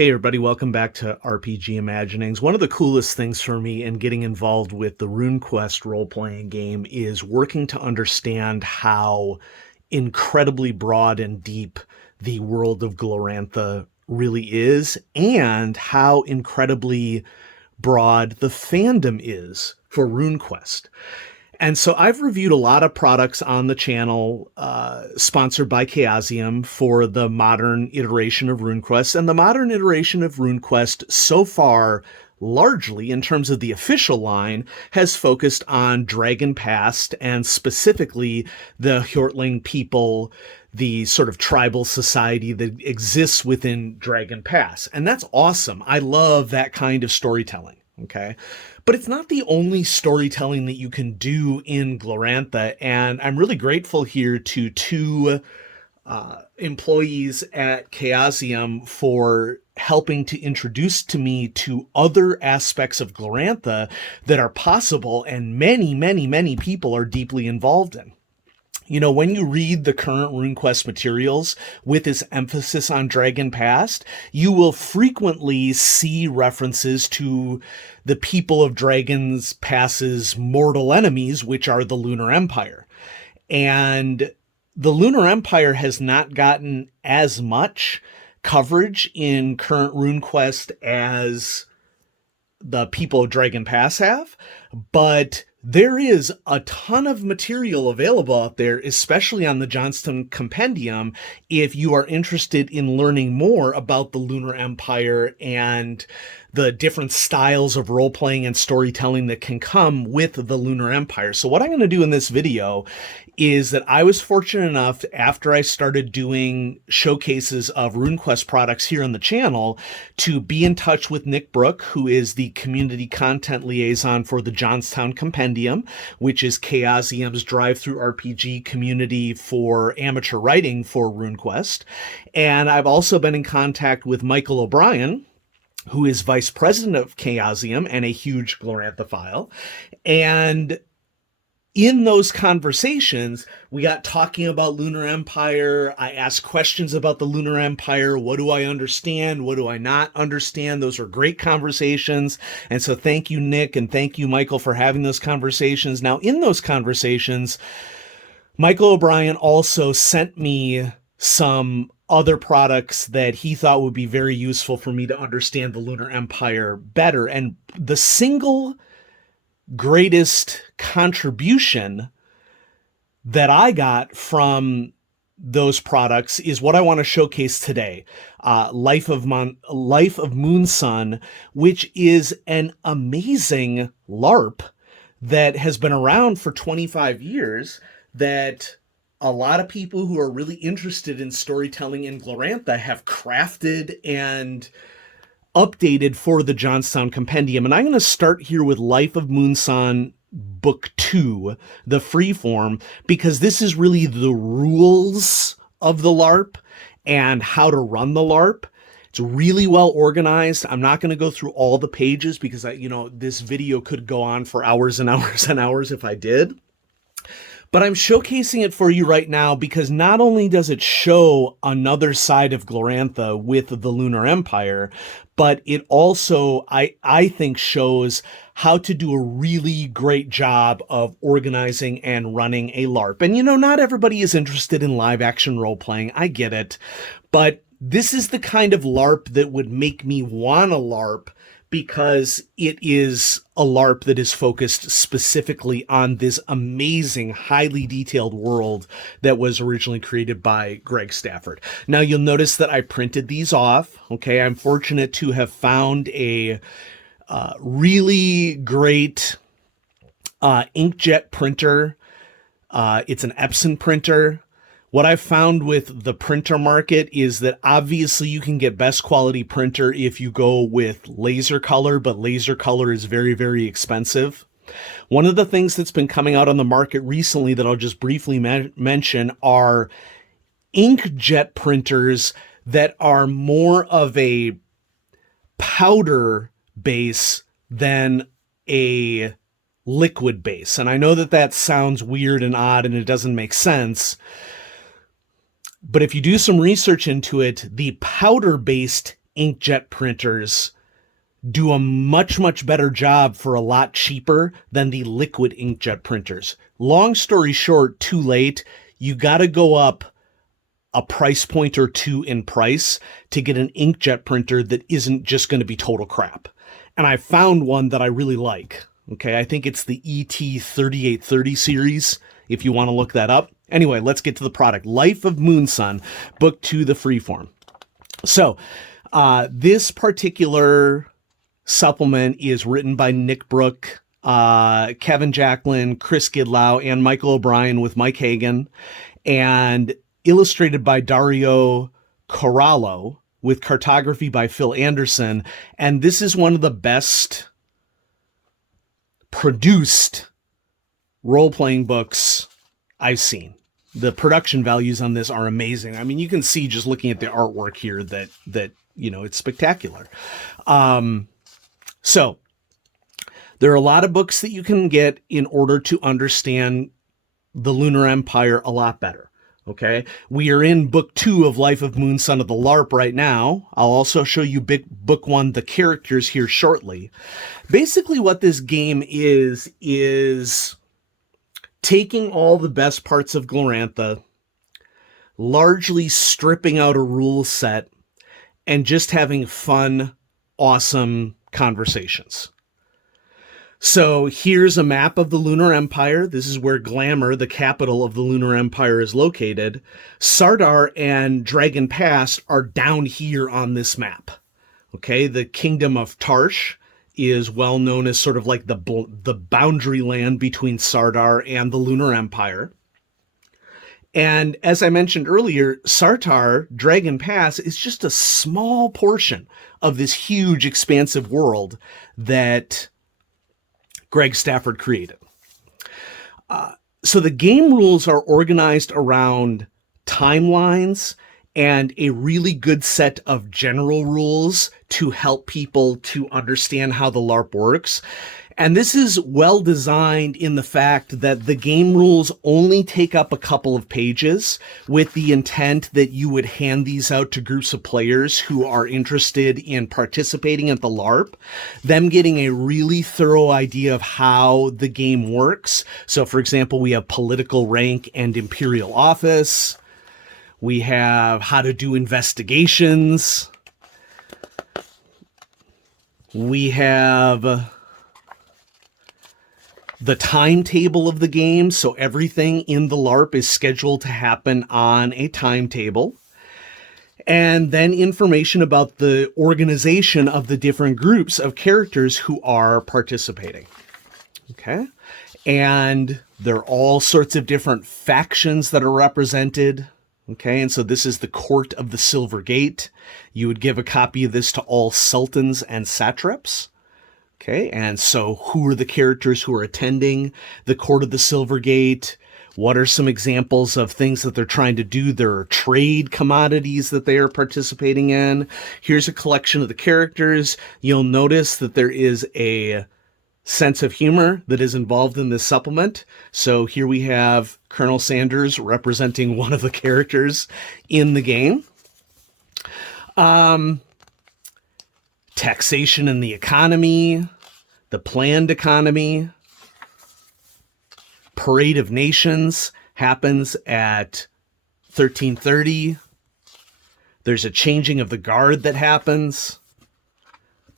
Hey everybody, welcome back to RPG Imaginings. One of the coolest things for me in getting involved with the RuneQuest role-playing game is working to understand how incredibly broad and deep the world of Glorantha really is, and how incredibly broad the fandom is for RuneQuest. And so I've reviewed a lot of products on the channel, sponsored by Chaosium for the modern iteration of RuneQuest. And the modern iteration of RuneQuest so far, largely in terms of the official line, has focused on Dragon Past and specifically the Hjortling people, the sort of tribal society that exists within Dragon Pass. And that's awesome. I love that kind of storytelling. Okay. But it's not the only storytelling that you can do in Glorantha, and I'm really grateful here to two employees at Chaosium for helping to introduce to me to other aspects of Glorantha that are possible and many people are deeply involved in. You know, when you read the current RuneQuest materials with its emphasis on Dragon Past, you will frequently see references to the people of Dragon's Pass's mortal enemies, which are the Lunar Empire. And the Lunar Empire has not gotten as much coverage in current RuneQuest as the people of Dragon Pass have, but there is a ton of material available out there, especially on the Johnston Compendium, if you are interested in learning more about the Lunar Empire and the different styles of role-playing and storytelling that can come with the Lunar Empire. So what I'm going to do in this video is that I was fortunate enough, after I started doing showcases of RuneQuest products here on the channel, to be in touch with Nick Brook, who is the community content liaison for the Johnstown Compendium, which is Chaosium's DriveThruRPG community for amateur writing for RuneQuest. And I've also been in contact with Michael O'Brien, who is vice president of Chaosium and a huge Gloranthophile. And in those conversations, we got talking about Lunar Empire. I asked questions about the Lunar Empire. What do I understand? What do I not understand? Those were great conversations. And so thank you, Nick, and thank you, Michael, for having those conversations. Now, in those conversations, Michael O'Brien also sent me some other products that he thought would be very useful for me to understand the Lunar Empire better. And the single greatest contribution that I got from those products is what I want to showcase today. Life of Moonson, which is an amazing LARP that has been around for 25 years, that a lot of people who are really interested in storytelling in Glorantha have crafted and updated for the Johnstown Compendium. And I'm going to start here with Life of Moonson Book 2, the freeform, because this is really the rules of the LARP and how to run the LARP. It's really well organized. I'm not going to go through all the pages because this video could go on for hours and hours and hours if I did. But I'm showcasing it for you right now because not only does it show another side of Glorantha with the Lunar Empire, but it also, I think, shows how to do a really great job of organizing and running a LARP. And, not everybody is interested in live action role-playing. I get it. But this is the kind of LARP that would make me want a LARP, because it is a LARP that is focused specifically on this amazing, highly detailed world that was originally created by Greg Stafford. Now, you'll notice that I printed these off. Okay, I'm fortunate to have found a really great inkjet printer. It's an Epson printer. What I've found with the printer market is that obviously you can get best quality printer if you go with laser color, but laser color is very expensive. One of the things that's been coming out on the market recently that I'll just briefly mention are inkjet printers that are more of a powder base than a liquid base. And I know that sounds weird and odd and it doesn't make sense. But if you do some research into it, the powder-based inkjet printers do a much, much better job for a lot cheaper than the liquid inkjet printers. Long story short, too late. You got to go up a price point or two in price to get an inkjet printer that isn't just going to be total crap. And I found one that I really like. Okay, I think it's the ET3830 series, if you want to look that up. Anyway, let's get to the product. Life of Moonson, book 2, the freeform. So, this particular supplement is written by Nick Brook, Kevin Jacklin, Chris Gidlow, and Michael O'Brien with Mike Hagan, and illustrated by Dario Corallo with cartography by Phil Anderson. And this is one of the best produced role-playing books I've seen. The production values on this are amazing. I mean, you can see just looking at the artwork here that it's spectacular. So there are a lot of books that you can get in order to understand the Lunar Empire a lot better. Okay, we are in book 2 of Life of Moonson of the LARP right now. I'll also show you book 1, the characters, here shortly. Basically what this game is taking all the best parts of Glorantha, largely stripping out a rule set, and just having fun, awesome conversations. So here's a map of the Lunar Empire. This is where Glamour, the capital of the Lunar Empire, is located. Sardar and Dragon Pass are down here on this map. Okay, the Kingdom of Tarsh is well known as sort of like the boundary land between Sardar and the Lunar Empire. And as I mentioned earlier, Sartar, Dragon Pass, is just a small portion of this huge, expansive world that Greg Stafford created. So the game rules are organized around timelines and a really good set of general rules to help people to understand how the LARP works. And this is well designed in the fact that the game rules only take up a couple of pages, with the intent that you would hand these out to groups of players who are interested in participating at the LARP, them getting a really thorough idea of how the game works. So for example, we have political rank and imperial office. We have how to do investigations. We have the timetable of the game, so everything in the LARP is scheduled to happen on a timetable. And then information about the organization of the different groups of characters who are participating. Okay? And there are all sorts of different factions that are represented. Okay, and so this is the Court of the Silver Gate. You would give a copy of this to all sultans and satraps. Okay, and so who are the characters who are attending the Court of the Silver Gate? What are some examples of things that they're trying to do? There are trade commodities that they are participating in. Here's a collection of the characters. You'll notice that there is a sense of humor that is involved in this supplement. So here we have Colonel Sanders representing one of the characters in the game. Taxation and the economy, the planned economy. Parade of Nations happens at 1330. There's a changing of the guard that happens.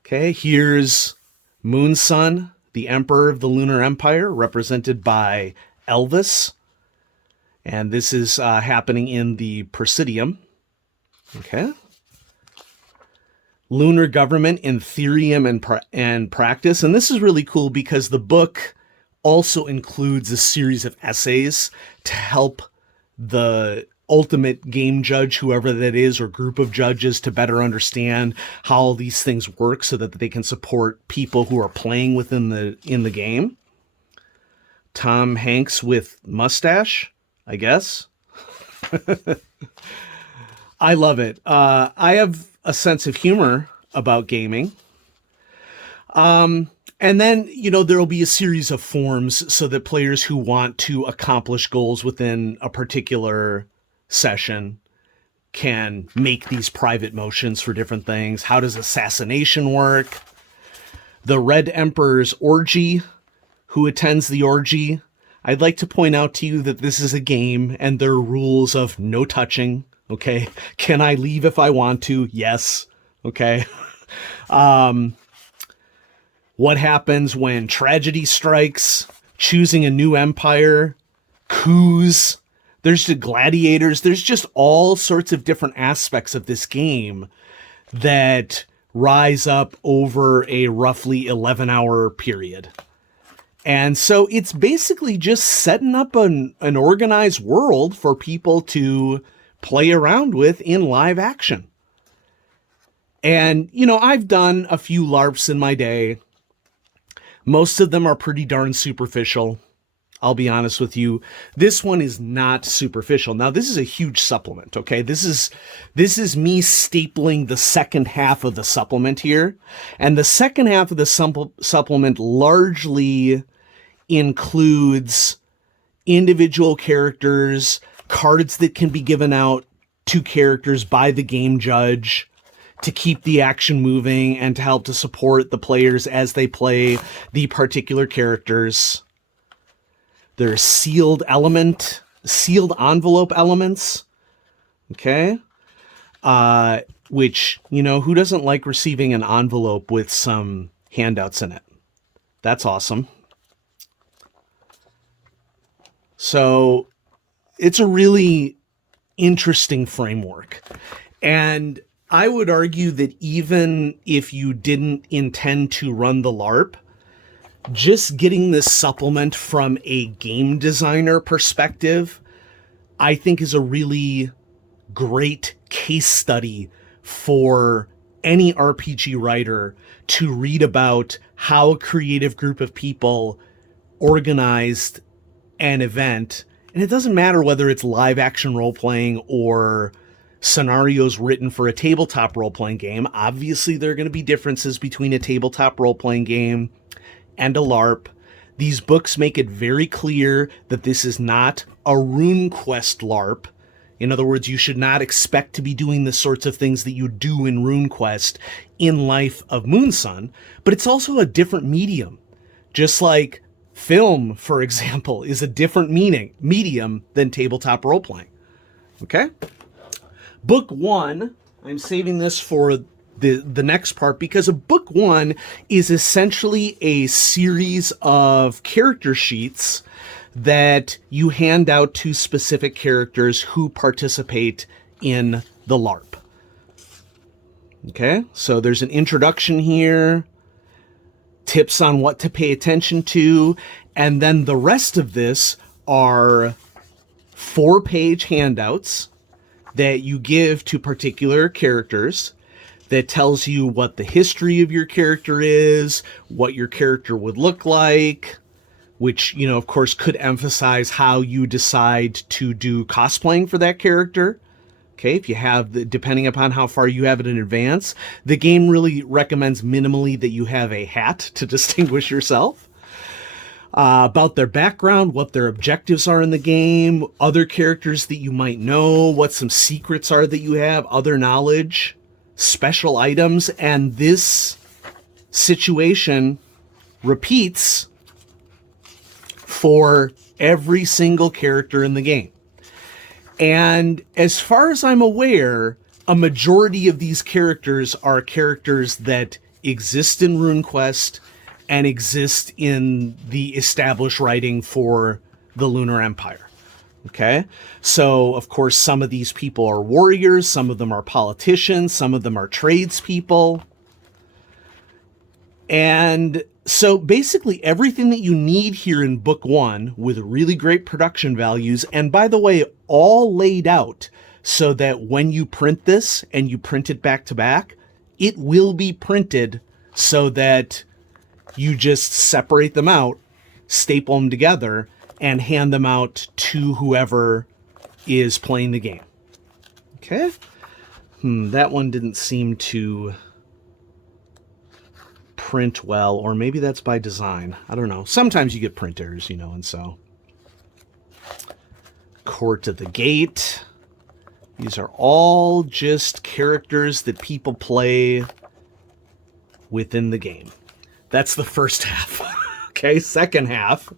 Okay, here's Moonson, the Emperor of the Lunar Empire, represented by Elvis. And this is happening in the Presidium. Okay. Lunar Government in Theorium and Practice. And this is really cool because the book also includes a series of essays to help the ultimate game judge, whoever that is, or group of judges, to better understand how all these things work so that they can support people who are playing within the game. Tom Hanks with mustache, I guess. I love it. I have a sense of humor about gaming. And then, there will be a series of forms so that players who want to accomplish goals within a particular session can make these private motions for different things. How does assassination work? The Red Emperor's orgy. Who attends the orgy? I'd like to point out to you that this is a game and there are rules of no touching. Okay. Can I leave if I want to? Yes. Okay. What happens when tragedy strikes? Choosing a new empire? Coups? There's the gladiators. There's just all sorts of different aspects of this game that rise up over a roughly 11-hour period. And so it's basically just setting up an organized world for people to play around with in live action. And, you know, I've done a few LARPs in my day. Most of them are pretty darn superficial. I'll be honest with you. This one is not superficial. Now, this is a huge supplement, okay? This is me stapling the second half of the supplement here. And the second half of the supplement largely includes individual characters, cards that can be given out to characters by the game judge to keep the action moving and to help to support the players as they play the particular characters. There's sealed envelope elements. Okay. Which, you know, who doesn't like receiving an envelope with some handouts in it? That's awesome. So it's a really interesting framework. And I would argue that even if you didn't intend to run the LARP, just getting this supplement from a game designer perspective, I think is a really great case study for any RPG writer to read about how a creative group of people organized an event. And it doesn't matter whether it's live action role-playing or scenarios written for a tabletop role-playing game. Obviously, there are going to be differences between a tabletop role-playing game and a LARP. These books make it very clear that this is not a RuneQuest LARP. In other words, you should not expect to be doing the sorts of things that you do in RuneQuest in Life of Moonson, but it's also a different medium. Just like film, for example, is a different medium than tabletop role-playing. Okay? Book 1, I'm saving this for the next part because a book 1 is essentially a series of character sheets that you hand out to specific characters who participate in the LARP. Okay, so there's an introduction here, tips on what to pay attention to, and then the rest of this are 4-page handouts that you give to particular characters that tells you what the history of your character is, what your character would look like, which, you know, of course, could emphasize how you decide to do cosplaying for that character. Okay, if you have, depending upon how far you have it in advance, the game really recommends minimally that you have a hat to distinguish yourself. About their background, what their objectives are in the game, other characters that you might know, what some secrets are that you have, other knowledge, special items, and this situation repeats for every single character in the game. And as far as I'm aware, a majority of these characters are characters that exist in RuneQuest and exist in the established writing for the Lunar Empire. Okay? So, of course, some of these people are warriors, some of them are politicians, some of them are tradespeople. And so basically everything that you need here in book 1 with really great production values, and by the way, all laid out so that when you print this and you print it back to back, it will be printed so that you just separate them out, staple them together, and hand them out to whoever is playing the game. Okay? That one didn't seem to print well, or maybe that's by design. I don't know. Sometimes you get printers, and so. Court of the Gate. These are all just characters that people play within the game. That's the first half. Okay, second half.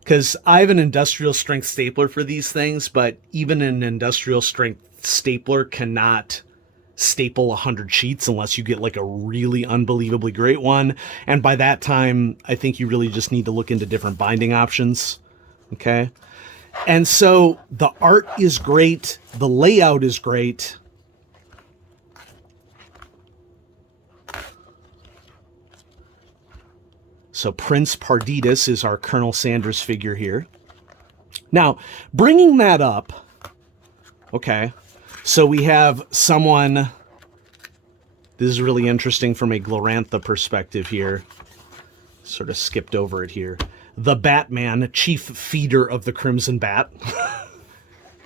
Because I have an industrial strength stapler for these things, but even an industrial strength stapler cannot staple 100 sheets unless you get like a really unbelievably great one. And by that time, I think you really just need to look into different binding options. Okay. And so the art is great. The layout is great. So Prince Pardidas is our Colonel Sanders figure here. Now, bringing that up, okay, so we have someone, this is really interesting from a Glorantha perspective here, sort of skipped over it here. The Batman, chief feeder of the Crimson Bat.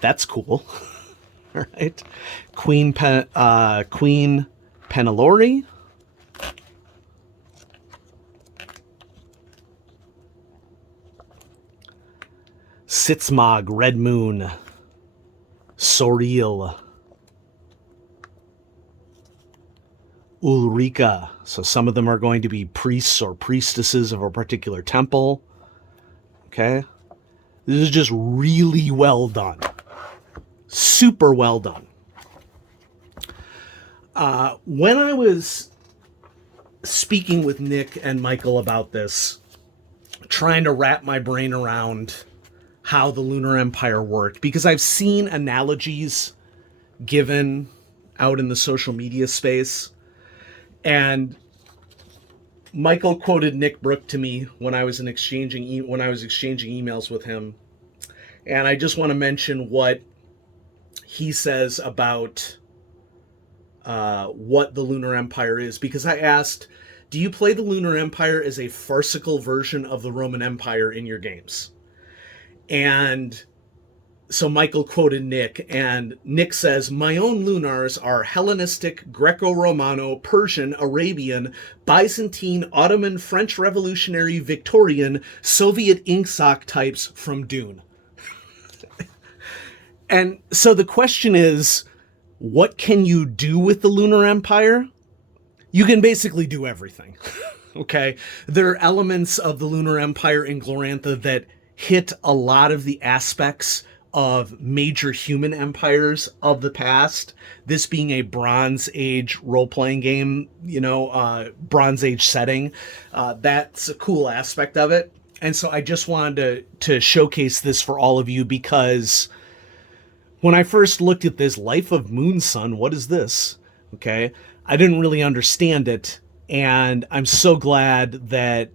That's cool. All right. Queen Penelori. Sitzmog, Red Moon, Soril, Ulrika. So some of them are going to be priests or priestesses of a particular temple. Okay. This is just really well done. Super well done. When I was speaking with Nick and Michael about this, trying to wrap my brain around how the Lunar Empire worked, because I've seen analogies given out in the social media space, and Michael quoted Nick Brook to me when I was exchanging emails with him, and I just want to mention what he says about what the Lunar Empire is, because I asked, do you play the Lunar Empire as a farcical version of the Roman Empire in your games? And so Michael quoted Nick, and Nick says, my own Lunars are Hellenistic, Greco-Romano, Persian, Arabian, Byzantine, Ottoman, French Revolutionary, Victorian, Soviet inksock types from Dune. And so the question is, what can you do with the Lunar Empire? You can basically do everything. Okay? There are elements of the Lunar Empire in Glorantha that hit a lot of the aspects of major human empires of the past. This being a Bronze Age role-playing game, Bronze Age setting. That's a cool aspect of it. And so I just wanted to showcase this for all of you, because when I first looked at this, Life of Moonson, what is this? Okay, I didn't really understand it. And I'm so glad that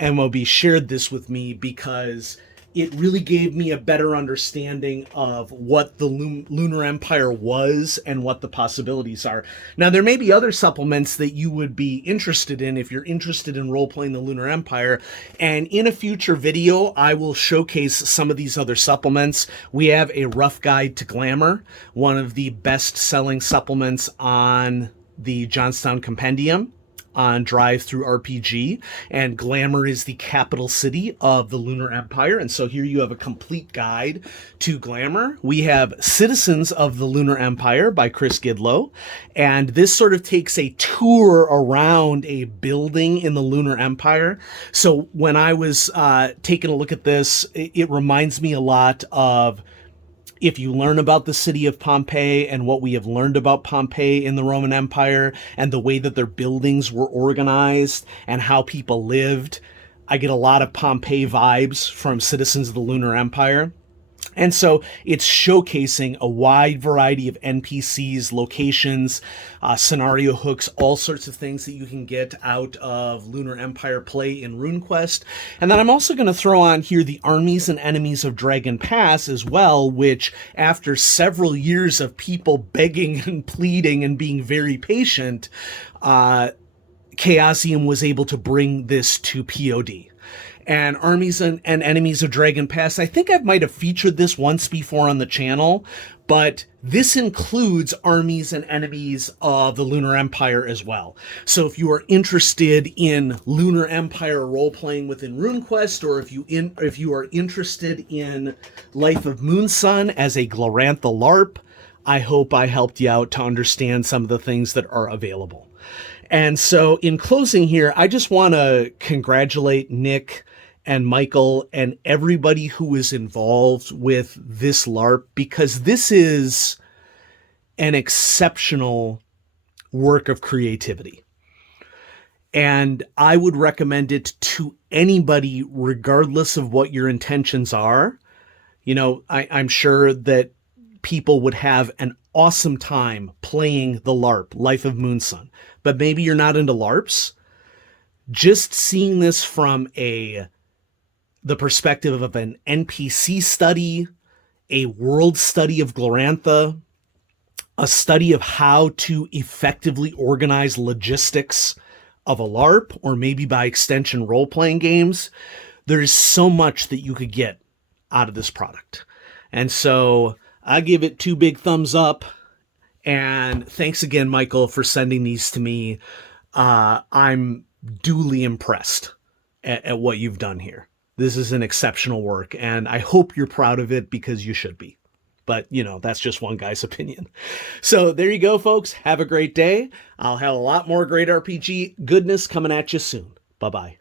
MOB shared this with me, because it really gave me a better understanding of what the Lunar Empire was and what the possibilities are. Now, there may be other supplements that you would be interested in if you're interested in role-playing the Lunar Empire, and in a future video, I will showcase some of these other supplements. We have a Rough Guide to Glamour, one of the best-selling supplements on the Johnstown Compendium on DriveThruRPG, and Glamour is the capital city of the Lunar Empire, and so here you have a complete guide to Glamour. We have Citizens of the Lunar Empire by Chris Gidlow, and this sort of takes a tour around a building in the Lunar Empire. So when I was taking a look at this, it reminds me a lot of, if you learn about the city of Pompeii and what we have learned about Pompeii in the Roman Empire and the way that their buildings were organized and how people lived, I get a lot of Pompeii vibes from Citizens of the Lunar Empire. And so it's showcasing a wide variety of NPCs, locations, scenario hooks, all sorts of things that you can get out of Lunar Empire play in RuneQuest. And then I'm also going to throw on here the Armies and Enemies of Dragon Pass as well, which after several years of people begging and pleading and being very patient, Chaosium was able to bring this to POD. And Armies and Enemies of Dragon Pass, I think I might have featured this once before on the channel, but this includes Armies and Enemies of the Lunar Empire as well. So if you are interested in Lunar Empire role-playing within RuneQuest, or if you are interested in Life of Moonson as a Glorantha LARP, I hope I helped you out to understand some of the things that are available. And so in closing here, I just want to congratulate Nick and Michael and everybody who is involved with this LARP, because this is an exceptional work of creativity. And I would recommend it to anybody, regardless of what your intentions are. You know, I'm sure that people would have an awesome time playing the LARP, Life of Moonson, but maybe you're not into LARPs. Just seeing this from the perspective of an NPC study, a world study of Glorantha, a study of how to effectively organize logistics of a LARP, or maybe by extension role-playing games, there's so much that you could get out of this product. And so I give it 2 big thumbs up. And thanks again, Michael, for sending these to me. I'm duly impressed at what you've done here. This is an exceptional work, and I hope you're proud of it, because you should be. But, you know, that's just one guy's opinion. So there you go, folks. Have a great day. I'll have a lot more great RPG goodness coming at you soon. Bye-bye.